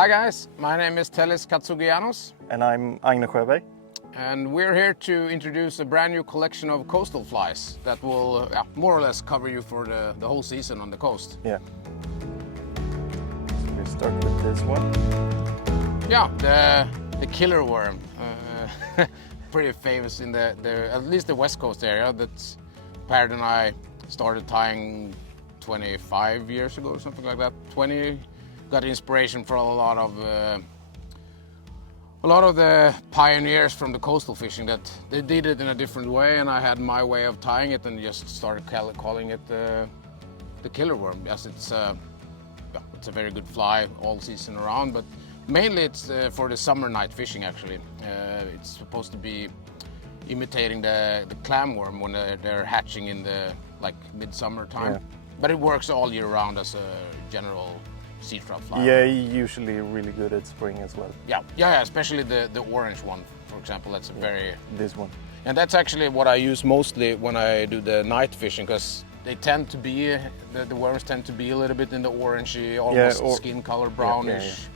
Hi guys, my name is Tellis Katsogiannos. And I'm Agne Sjöberg. And we're here to introduce a brand new collection of coastal flies that will more or less cover you for the whole season on the coast. Yeah. So we start with this one. Yeah, the killer worm. Pretty famous in the at least the west coast area. That's Pard and I started tying 25 years ago or something like that. 20, got inspiration from a lot of the pioneers from the coastal fishing that they did it in a different way, and I had my way of tying it and just started calling it the killer worm. Yes, it's a very good fly all season around, but mainly it's for the summer night fishing actually. It's supposed to be imitating the clamworm when they're hatching in the midsummer time. Yeah. But it works all year round as a general sea trout fly. Yeah, usually really good at spring as well. Yeah, especially the orange one, for example. That's this one. And that's actually what I use mostly when I do the night fishing, because they tend to be the worms tend to be a little bit in the orangey, almost skin color brownish. Yeah.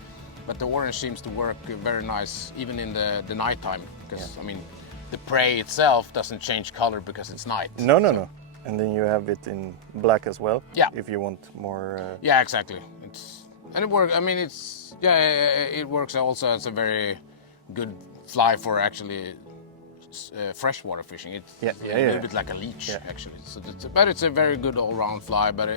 But the orange seems to work very nice even in the nighttime, because I mean the prey itself doesn't change color because it's night. No. And then you have it in black as well. Yeah. If you want more. Yeah, exactly. And it works. I mean, it works also as a very good fly for actually freshwater fishing. It's a little bit like a leech actually. So but it's a very good all-round fly. But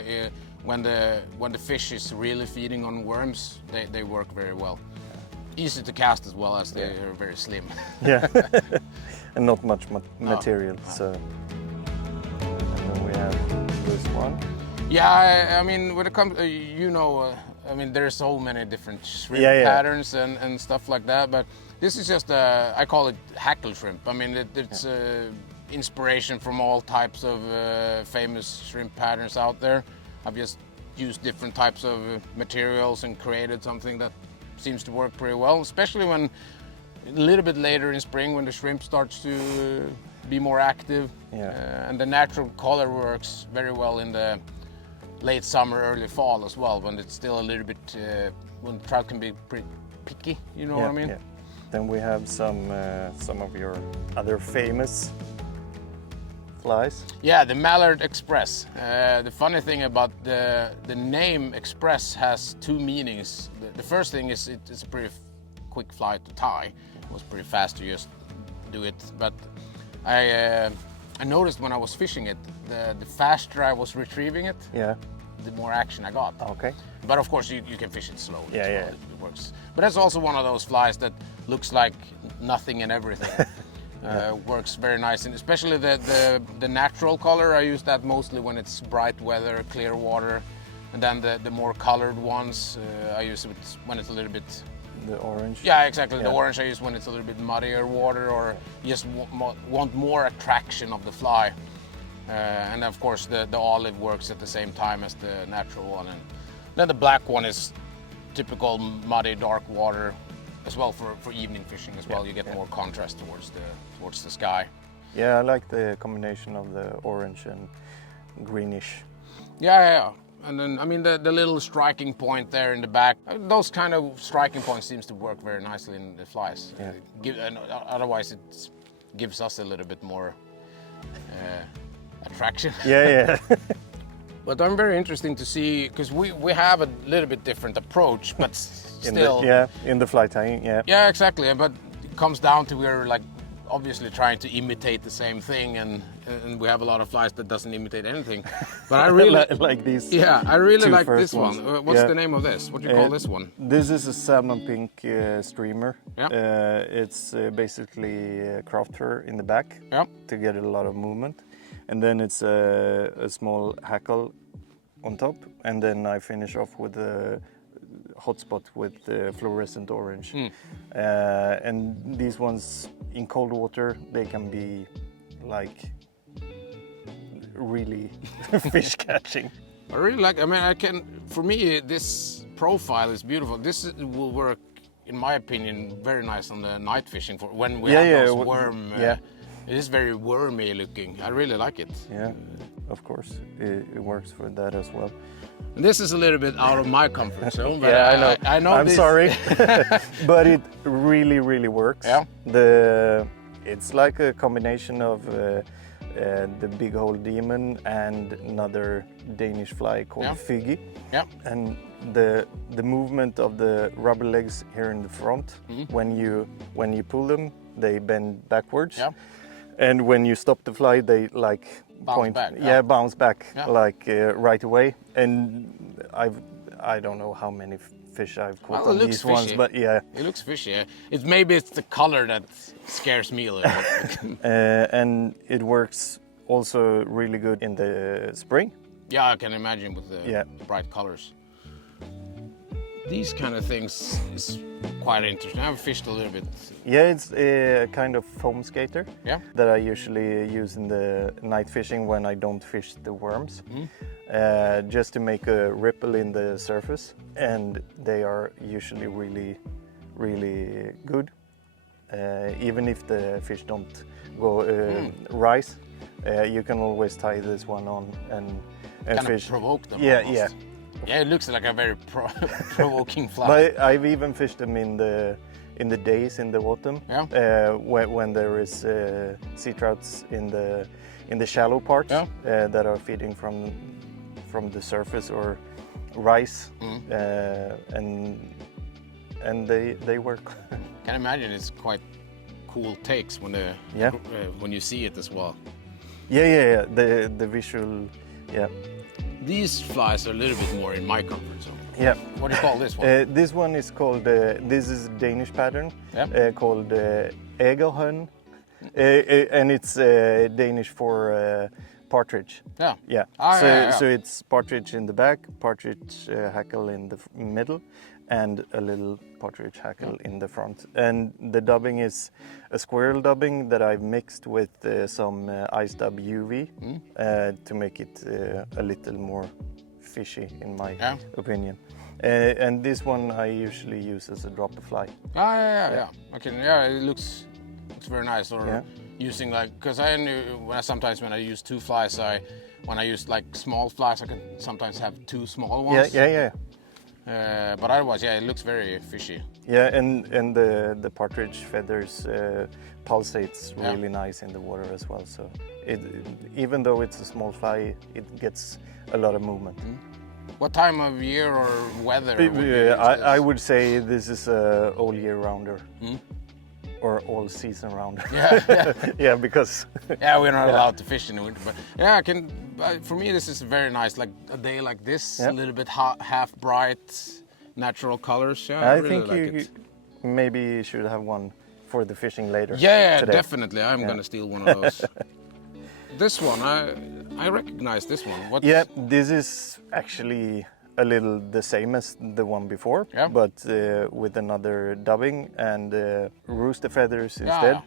when the fish is really feeding on worms, they work very well. Yeah. Easy to cast as well, as they are very slim. Yeah, and not much material. So. We have this one. Yeah, I mean, when it comes, I mean, there's so many different shrimp patterns and stuff like that, but this is just I call it Hackle shrimp. I mean, it's inspiration from all types of famous shrimp patterns out there. I've just used different types of materials and created something that seems to work pretty well, especially when a little bit later in spring when the shrimp starts to be more active. And the natural color works very well in the late summer, early fall as well, when it's still a little bit, when the trout can be pretty picky, you know what I mean? Yeah. Then we have some of your other famous flies. Yeah, the Mallard Express. The funny thing about the name Express has two meanings. The first thing is it's a pretty quick fly to tie. It was pretty fast to just do it, but I noticed when I was fishing it, the faster I was retrieving it, the more action I got. Okay. But of course you can fish it slowly. Yeah. It works. But that's also one of those flies that looks like nothing and everything. Works very nice, and especially the natural color. I use that mostly when it's bright weather, clear water, and then the more colored ones I use it when it's a little bit. The orange? Yeah, exactly. The orange I use when it's a little bit muddier water, or just want more attraction of the fly. And of course the olive works at the same time as the natural one. And then the black one is typical muddy, dark water as well for evening fishing as well. You get more contrast towards the sky. Yeah, I like the combination of the orange and greenish. Yeah. And then, I mean, the little striking point there in the back, those kind of striking points seems to work very nicely in the flies. And otherwise it gives us a little bit more attraction. Yeah. But I'm very interesting to see, because we have a little bit different approach, but still. In the fly tying, Yeah, exactly. But it comes down to we're obviously trying to imitate the same thing, and we have a lot of flies that doesn't imitate anything. But I really like these. Yeah, I really like this ones. one. What's the name of this? What do you call this one? This is a salmon pink streamer. Yeah. It's basically a craft fur in the back to get a lot of movement, and then it's a small hackle on top, and then I finish off with a hotspot with fluorescent orange. And these ones in cold water, they can be like really fish catching. I really like, for me this profile is beautiful. This will work, in my opinion, very nice on the night fishing for when we have those worm. It is very wormy looking. I really like it. Yeah, of course, it works for that as well. And this is a little bit out of my comfort zone. But Yeah, I know. I know. I'm sorry, but it really, really works. Yeah. It's like a combination of the big hole demon and another Danish fly called Figgy. Yeah. And the movement of the rubber legs here in the front, when you pull them, they bend backwards. Yeah. And when you stop the fly, they like bounce back. Bounce back like right away. And I don't know how many fish I've caught on these ones, but yeah, it looks fishy. Maybe it's the color that scares me a little bit. And it works also really good in the spring. Yeah, I can imagine with the bright colors. These kind of things is quite interesting. I've fished a little bit. Yeah, it's a kind of foam skater that I usually use in the night fishing when I don't fish the worms, just to make a ripple in the surface. And they are usually really, really good. Even if the fish don't go rise, you can always tie this one on and kind fish. Of provoke them. Yeah, almost. yeah. Yeah, it looks like a very provoking fly. But I've even fished them in the days in the autumn, when there is sea trouts in the shallow parts that are feeding from the surface or rice, and they work. Can imagine it's quite cool takes when you see it as well. Yeah. The visual, yeah. These flies are a little bit more in my comfort zone. Yeah. What do you call this one? This one is called, this is a Danish pattern called Ægerhøn, and it's Danish for partridge. Yeah. Yeah. So it's partridge in the back, partridge hackle in the middle, and a little partridge hackle in the front. And the dubbing is a squirrel dubbing that I've mixed with some ice dub UV to make it a little more fishy in my opinion. And this one I usually use as a dropper fly. Yeah. It looks very nice. Or using because sometimes when I use two flies, when I use like small flies, I can sometimes have two small ones. Yeah. But otherwise, it looks very fishy. Yeah, and the partridge feathers pulsates really nice in the water as well. So even though it's a small fly, it gets a lot of movement. What time of year or weather? I would say this is a all year rounder. Or all season rounder. Yeah, because we're not allowed to fish in the winter. But for me, this is very nice. Like a day like this, a little bit half bright, natural colors. Yeah, I really think you maybe should have one for the fishing later. Yeah, today. Definitely. I'm gonna steal one of those. This one, I recognize this one. This is actually a little the same as the one before, but with another dubbing and rooster feathers instead.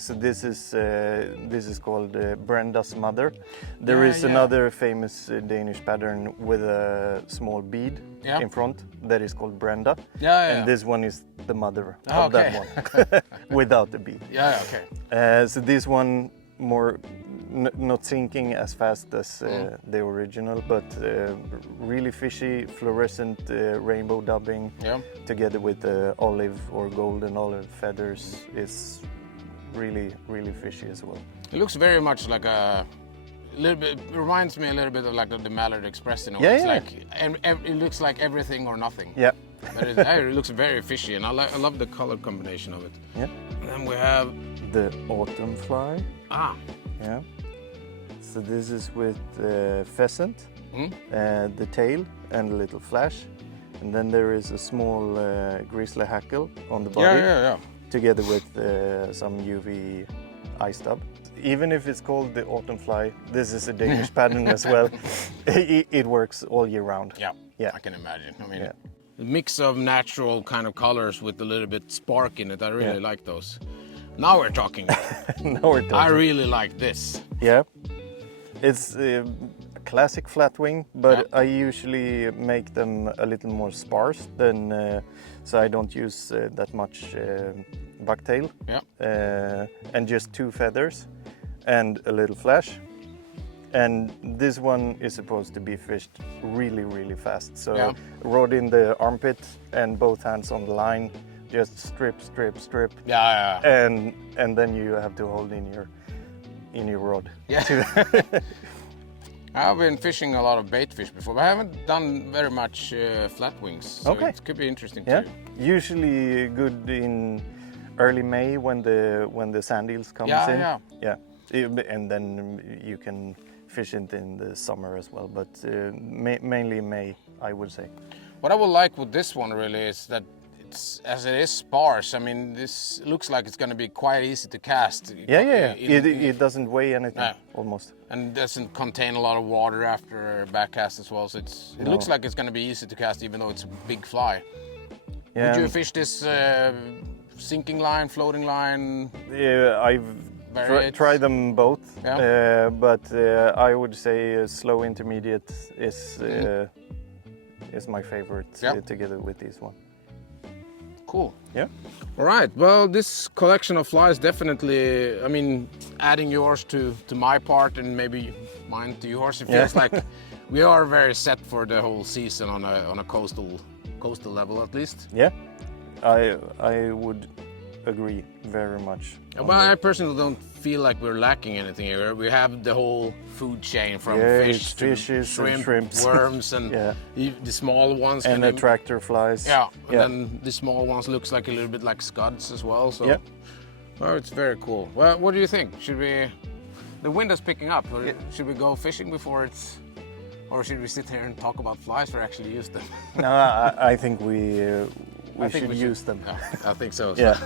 So this is called Brenda's mother. There is another famous Danish pattern with a small bead in front that is called Brenda. And this one is the mother of that one without the bead. So this one more not sinking as fast as the original, but really fishy, fluorescent rainbow dubbing together with olive or golden olive feathers is really, really fishy as well. It looks very much like it reminds me a little bit of like the Mallard Express in a way. It looks like everything or nothing. Yeah. But it looks very fishy, and I love the color combination of it. Yeah. And then we have the autumn fly. Yeah. So this is with pheasant, the tail and a little flash. And then there is a small grizzly hackle on the body. Together with some UV ice dub. Even if it's called the autumn fly, this is a Danish pattern as well. It works all year round. Yeah, I can imagine. I mean, the mix of natural kind of colors with a little bit spark in it, I really like those. Now we're talking. I really like this. Yeah. It's a classic flatwing, but I usually make them a little more sparse than, so I don't use that much bucktail. And just two feathers and a little flash. And this one is supposed to be fished really, really fast. So rod in the armpit and both hands on the line, just strip, strip, strip. Yeah. And then you have to hold in your rod. Yeah. I've been fishing a lot of bait fish before, but I haven't done very much flatwings. So it could be interesting too. Usually good in early May when the sand eels comes in. Yeah. And then you can fish it in the summer as well, but mainly May, I would say. What I would like with this one really is that as it is sparse, I mean, this looks like it's going to be quite easy to cast. It doesn't weigh anything, almost. And doesn't contain a lot of water after back cast as well, so it looks like it's going to be easy to cast even though it's a big fly. Yeah. Would you fish this sinking line, floating line? Yeah, I've tried them both, but I would say slow intermediate is my favorite together with this one. Cool. Yeah. All right. Well, this collection of flies definitely, I mean, adding yours to my part and maybe mine to yours, it feels like we are very set for the whole season on a coastal level at least. Yeah. I would agree very much. Well, I personally don't feel like we're lacking anything here. We have the whole food chain from fish to fishes shrimp, and shrimps, worms, and the small ones. And attractor flies. Yeah, and then the small ones looks like a little bit like scuds as well. So, well, it's very cool. Well, what do you think? Should we? The wind is picking up. Should we go fishing before it's? Or should we sit here and talk about flies or actually use them? No, I think we should use them. Yeah, I think so. Yeah.